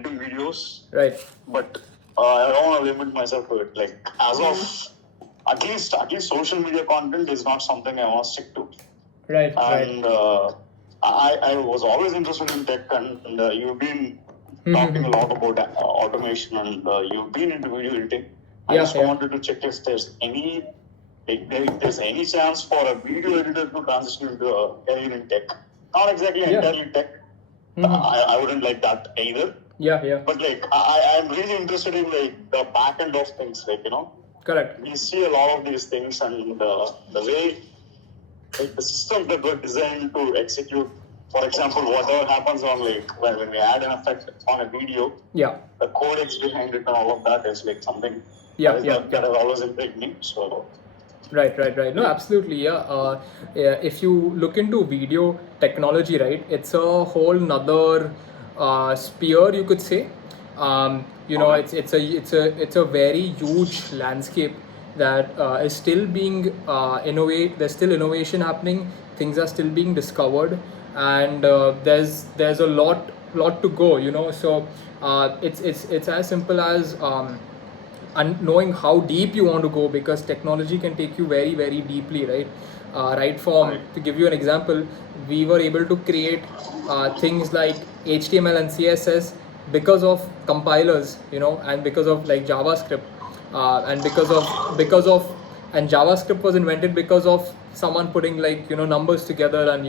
editing videos. Right. But I don't want to limit myself to it. Like as of at least social media content is not something I want to stick to. Right. And I was always interested in tech, and you've been talking a lot about automation, and you've been into video editing. I just wanted to check if there's any chance for a video editor to transition into a career in tech. Not exactly entirely tech. I wouldn't like that either. Yeah. But like I'm really interested in like the back end of things, like Correct. We see a lot of these things, and the way, like the systems that were designed to execute. For example, whatever happens on like when we add an effect on a video, the codex behind it and all of that is like something that has always intrigued me. So. Right. No, absolutely. Yeah. If you look into video technology, right, it's a whole nother sphere, you could say. It's a very huge landscape that is still being innovate. There's still innovation happening. Things are still being discovered, and there's a lot to go. So it's as simple as and knowing how deep you want to go, because technology can take you very, very deeply, right? To give you an example, we were able to create things like HTML and CSS because of compilers, and because of like JavaScript, and and JavaScript was invented because of someone putting like numbers together and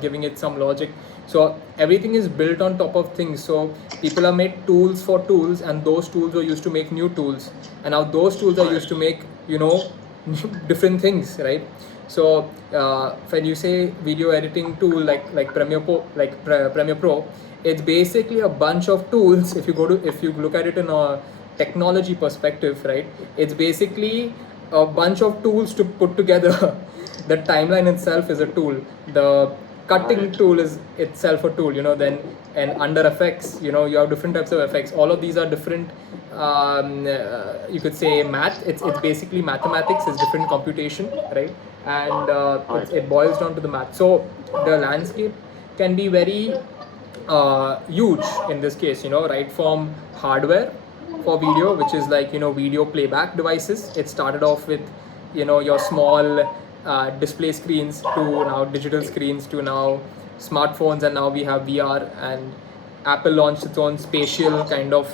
giving it some logic. So everything is built on top of things. So people have made tools for tools, and those tools were used to make new tools, and now those tools are used to make different things, right? So when you say video editing tool like Premiere Pro, it's basically a bunch of tools. If you look at it in a technology perspective, right, it's basically a bunch of tools to put together. The timeline itself is a tool. The cutting tool is itself a tool. Then and under effects, you have different types of effects. All of these are different. You could say math. It's basically mathematics. It's different computation, right? And it boils down to the math. So the landscape can be very huge in this case. Right from hardware for video, which is like video playback devices. It started off with your small display screens, to now digital screens, to now smartphones, and now we have VR, and Apple launched its own spatial kind of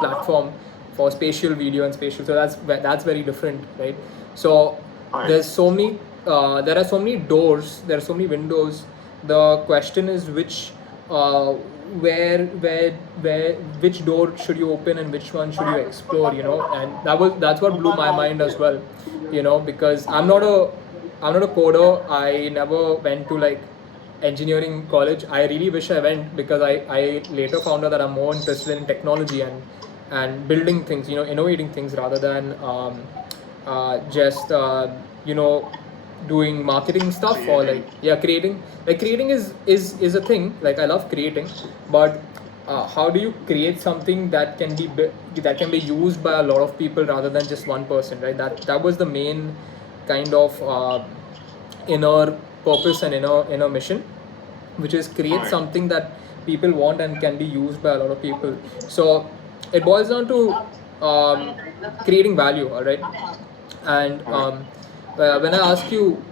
platform for spatial video and spatial. So that's very different, right? So there are so many doors, there are so many windows. The question is which which door should you open and which one should you explore, and that's what blew my mind as well, because I'm not a coder. I never went to like engineering college. I really wish I went, because I later found out that I'm more interested in technology and building things, innovating things, rather than just doing marketing stuff, or creating. Like creating is a thing. Like I love creating, but how do you create something that can be used by a lot of people rather than just one person, right? That was the main kind of inner purpose and inner mission, which is create something that people want and can be used by a lot of people. So it boils down to creating value, all right? And when I ask you,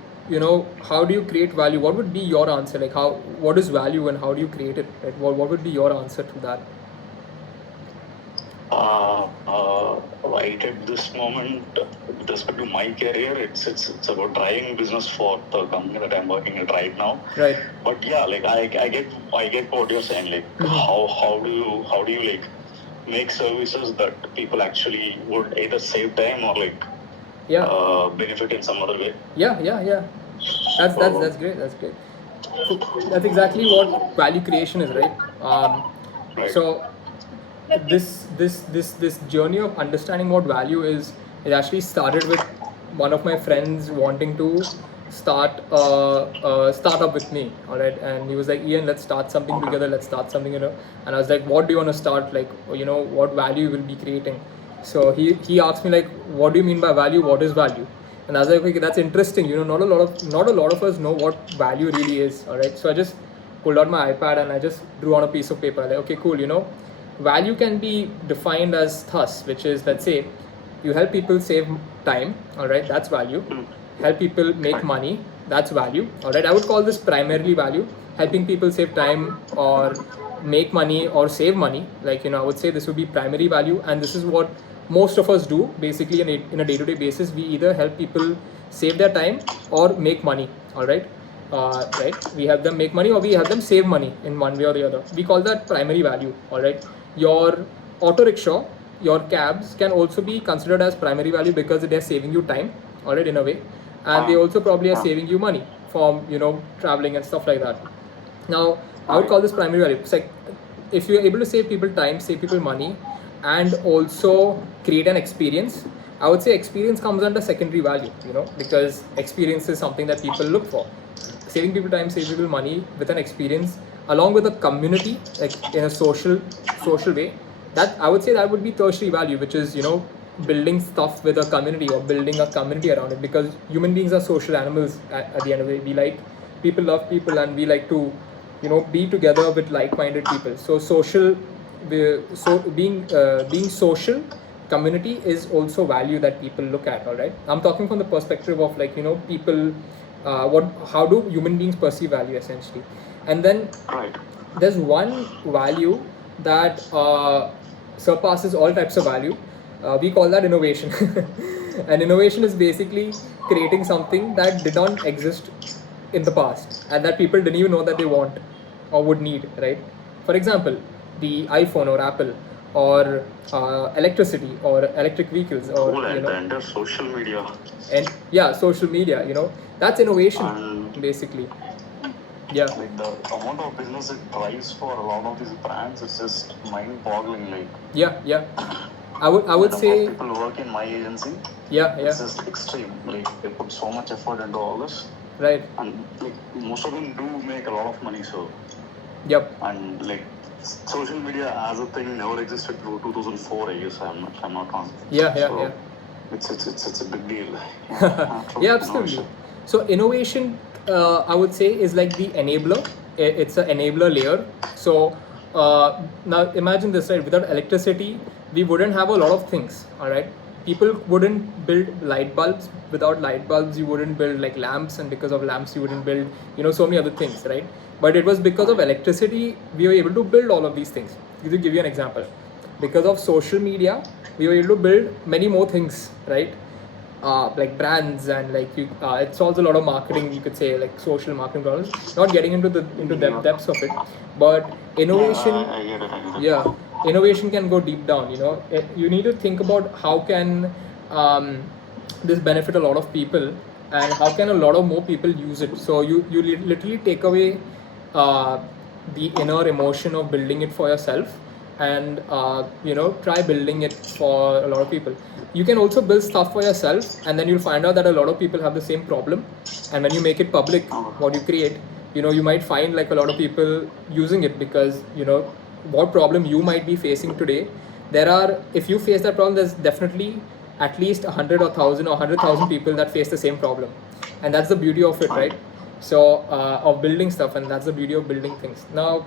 how do you create value, what would be your answer? Like what is value and how do you create it? Right? What would be your answer to that? Right at this moment, with respect to my career, it's about driving business for the company that I'm working at right now. Right. But yeah, like I get what you're saying. Like how do you like make services that people actually would either save time or like benefit in some other way. Yeah. That's great. So that's exactly what value creation is, right? Right. So this journey of understanding what value is, it actually started with one of my friends wanting to start a startup with me, all right? And he was like, Ian, let's start something together. Let's start something, And I was like, what do you want to start? Like, what value you will be creating? So he asked me like, what do you mean by value? What is value? And I was like, okay, that's interesting. Not a lot of us know what value really is. All right. So I just pulled out my iPad and I just drew on a piece of paper. Like, okay, cool, value can be defined as thus, which is, let's say, you help people save time, all right, that's value. Help people make money, that's value, all right. I would call this primarily value. Helping people save time or make money or save money, like, I would say this would be primary value, and this is what most of us do basically in a day-to-day basis. We either help people save their time or make money, all right. Right, we help them make money or we help them save money in one way or the other. We call that primary value, all right. Your auto rickshaw, your cabs can also be considered as primary value because they're saving you time, all right, in a way, and they also probably are saving you money from traveling and stuff like that. Now I would call this primary value. It's like if you're able to save people time, save people money, and also create an experience, I would say experience comes under secondary value, because experience is something that people look for. Saving people time, saving people money with an experience, along with a community, like in a social way, that I would say that would be tertiary value, which is building stuff with a community or building a community around it, because human beings are social animals at the end of the day. People love people, and we like to be together with like-minded people. So being social community is also value that people look at, all right. I'm talking from the perspective of people, how do human beings perceive value essentially. And then there's one value that surpasses all types of value. We call that innovation. And innovation is basically creating something that did not exist in the past and that people didn't even know that they want or would need, right? For example, the iPhone or Apple, or electricity or electric vehicles, or and social media. And social media, that's innovation basically. Yeah. Like the amount of business it drives for a lot of these brands is just mind-boggling. Like yeah. I would say people who work in my agency. Yeah. It's just extreme. Like they put so much effort into all this. Right. And like most of them do make a lot of money. So. Yep. And like social media as a thing never existed through 2004. I guess I'm not wrong. Yeah. It's a big deal. Yeah, absolutely. So innovation, I would say, is like the enabler. It's an enabler layer. So now imagine this, right? Without electricity, we wouldn't have a lot of things, all right? People wouldn't build light bulbs. Without light bulbs, you wouldn't build like lamps, and because of lamps, you wouldn't build, so many other things, right? But it was because of electricity we were able to build all of these things. To give you an example, because of social media, we were able to build many more things, right? Like brands, and like it solves a lot of marketing, you could say, like social marketing problems. Not getting into the depths of it, but innovation. I get it. Innovation can go deep down. You need to think about how can this benefit a lot of people, and how can a lot of more people use it. So you literally take away the inner emotion of building it for yourself, and try building it for a lot of people. You can also build stuff for yourself, and then you'll find out that a lot of people have the same problem, and when you make it public, what you create, you might find like a lot of people using it, because what problem you might be facing today, if you face that problem, there's definitely at least 100 or 1,000 or 100,000 people that face the same problem, and that's the beauty of it, right? So of building stuff, and that's the beauty of building things. Now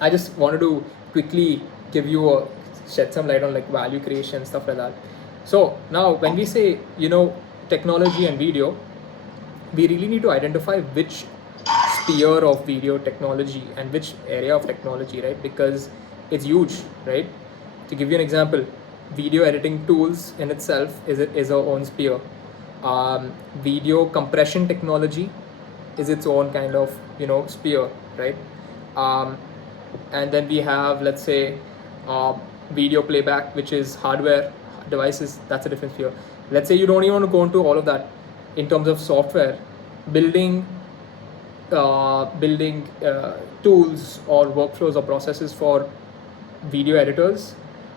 I just wanted to quickly shed some light on like value creation, stuff like that. So now when we say technology and video, we really need to identify which sphere of video technology and which area of technology, right? Because it's huge, right? To give you an example, video editing tools in itself is our own sphere. Video compression technology is its own kind of sphere, right? And then we have, let's say, video playback, which is hardware devices. That's a different sphere. Let's say you don't even want to go into all of that in terms of software, building tools or workflows or processes for video editors.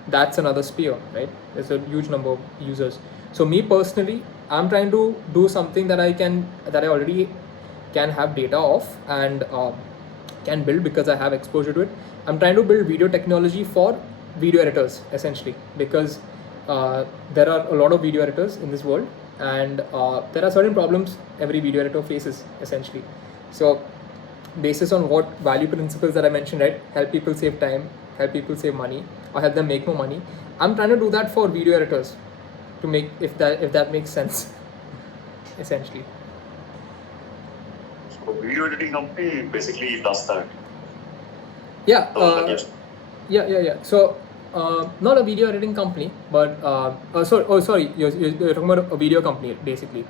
That's another sphere, right? There's a huge number of users. So me personally, I'm trying to do something that I already can have data of, and can build because I have exposure to it. I'm trying to build video technology for video editors essentially, because there are a lot of video editors in this world, and there are certain problems every video editor faces essentially. So basis on what value principles that I mentioned, right? Help people save time, help people save money, or help them make more money. I'm trying to do that for video editors to make, if that makes sense, essentially. So video editing company basically does that. Yeah. Yes. Yeah. So, not a video editing company, but sorry, you're talking about a video company, basically,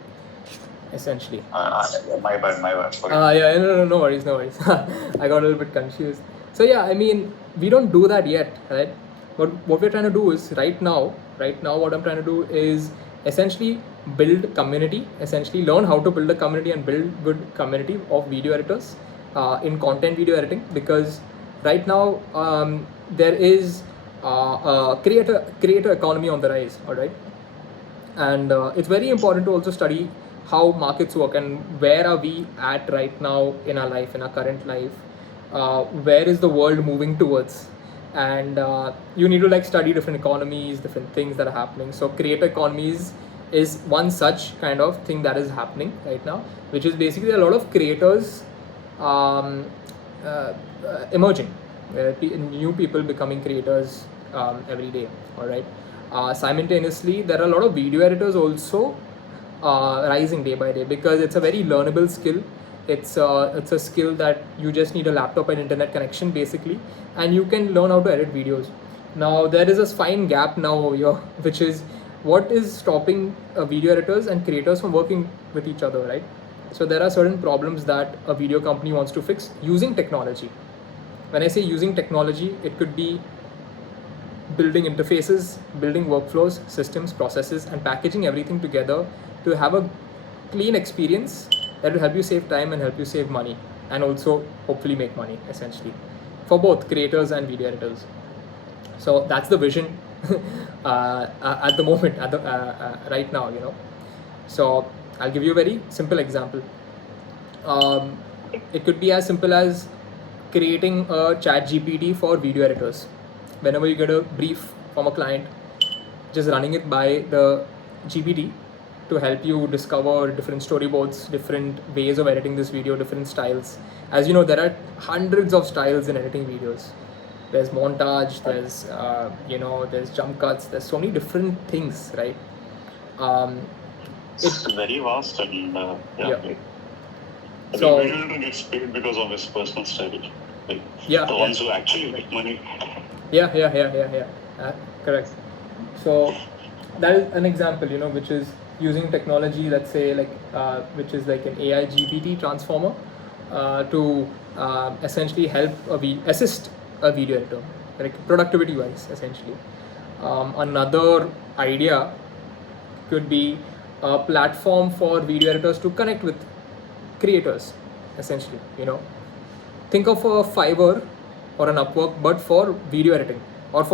essentially. My bad. Sorry. Yeah, no worries. I got a little bit confused. So yeah, I mean, we don't do that yet, right? What we're trying to do is right now, what I'm trying to do is essentially build community, essentially learn how to build a community and build good community of video editors in content video editing, because right now there is creator economy on the rise, all right? And it's very important to also study how markets work and where are we at right now in our life, in our current life. Where is the world moving towards? And you need to like study different economies, different things that are happening. So creator economies is one such kind of thing that is happening right now, which is basically a lot of creators um, emerging, new people becoming creators every day, all right? Simultaneously, there are a lot of video editors also rising day by day, because it's a very learnable skill. It's a skill that you just need a laptop and internet connection, basically, and you can learn how to edit videos. Now there is a fine gap now here, which is what is stopping video editors and creators from working with each other, right? So there are certain problems that a video company wants to fix using technology. When I say using technology, it could be building interfaces, building workflows, systems, processes, and packaging everything together to have a clean experience that will help you save time and help you save money, and also hopefully make money, essentially, for both creators and video editors. So that's the vision at the moment, right now, you know. So I'll give you a very simple example. It could be as simple as creating a chat GPT for video editors. Whenever you get a brief from a client, just running it by the GPT to help you discover different storyboards, different ways of editing this video, different styles. As you know, there are hundreds of styles in editing videos. There's montage, there's there's jump cuts, there's so many different things, right? It's very vast, and yeah. So video editor gets paid because of his personal style. Like, the ones who actually make money. Yeah. Correct. So that is an example, you know, which is using technology, let's say, like which is like an AI GPT transformer to essentially help assist a video editor, like productivity wise, essentially. Another idea could be a platform for video editors to connect with creators, essentially, you know. Think of a Fiverr or an Upwork, but for video editing.